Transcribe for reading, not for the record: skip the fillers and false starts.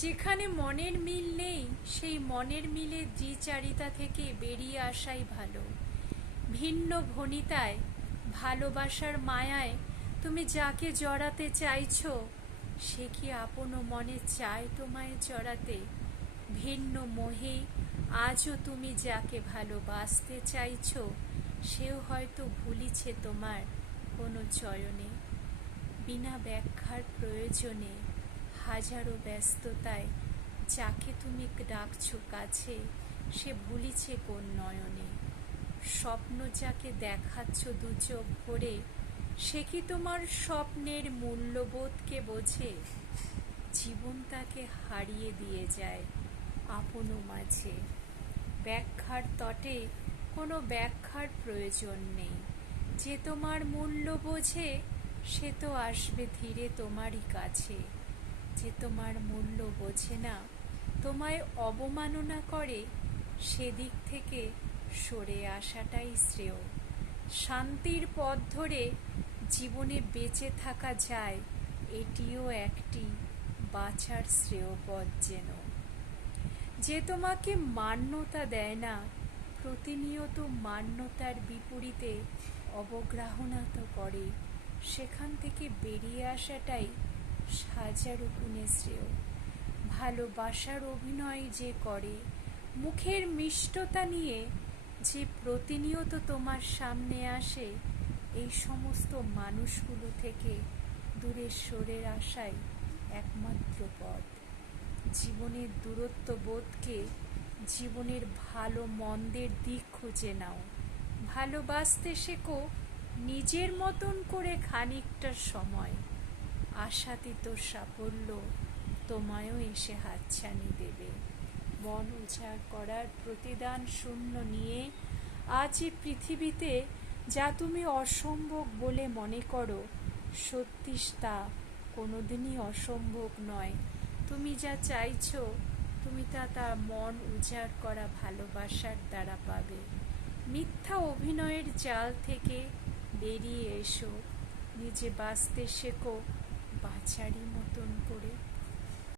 যেখানে মনের মিল নেই সেই মনের মিলের দ্বিচারিতা থেকে বেরিয়ে আসাই ভালো। ভিন্ন ভনিতায় ভালোবাসার মায়ায় তুমি যাকে জড়াতে চাইছো সে কি আপনো মনে চায় তোমায় জড়াতে? ভিন্ন মোহে আজও তুমি যাকে ভালোবাসতে চাইছো সেও হয়তো ভুলিছে তোমার কোনো চয়নে। বিনা ব্যাখ্যার প্রয়োজনে হাজারো ব্যস্ততায় যাকে তুমি ডাকছো কাছে সে ভুলিছে কোন নয়নে। স্বপ্ন যাকে দেখাচ্ছ দু চোখ ভরে সে কি তোমার স্বপ্নের মূল্যবোধকে বোঝে? জীবন তাকে হারিয়ে দিয়ে যায় আপনো মাঝে। ব্যাখ্যার তটে কোনো ব্যাখ্যার প্রয়োজন নেই। যে তোমার মূল্য বোঝে সে তো আসবে ধীরে তোমারই কাছে। যে তোমার মূল্য বোঝে না, তোমায় অবমাননা করে, সেদিক থেকে সরে আসাটাই শ্রেয়। শান্তির পথ ধরে জীবনে বেঁচে থাকা যায়, এটিও একটি বাঁচার শ্রেয় পথ যেন। যে তোমাকে মান্যতা দেয় না, প্রতিনিয়ত মান্যতার বিপরীতে অবগ্রাহনা তো করে, সেখান থেকে বেরিয়ে আসাটাই হাজারো গুণে শ্রেয়। ভালোবাসার অভিনয় যে করে, মুখের মিষ্টতা নিয়ে যে প্রতিনিয়ত তোমার সামনে আসে, এই সমস্ত মানুষগুলো থেকে দূরে সরে আসাই একমাত্র পথ। জীবনের দূরত্ব বোধকে জীবনের ভালো মন্দের দিক খুঁজে নাও। ভালোবাসতে শেখো নিজের মতন করে খানিকটা সময়। আশাতীত সাফল্য তোমায়ও এসে হাতছানি দেবে। মন উজাড় করার প্রতিদান শূন্য নিয়ে আজ এই পৃথিবীতে যা তুমি অসম্ভব বলে মনে করো, সত্যি তা কোনোদিনই অসম্ভব নয়। তুমি যা চাইছো তুমি তা মন উজাড় করা ভালোবাসার দ্বারা পাবে। মিথ্যা অভিনয়ের জাল থেকে বেরিয়ে এসো, নিজে বাঁচতে শেখো বাঁচারই মতন করে।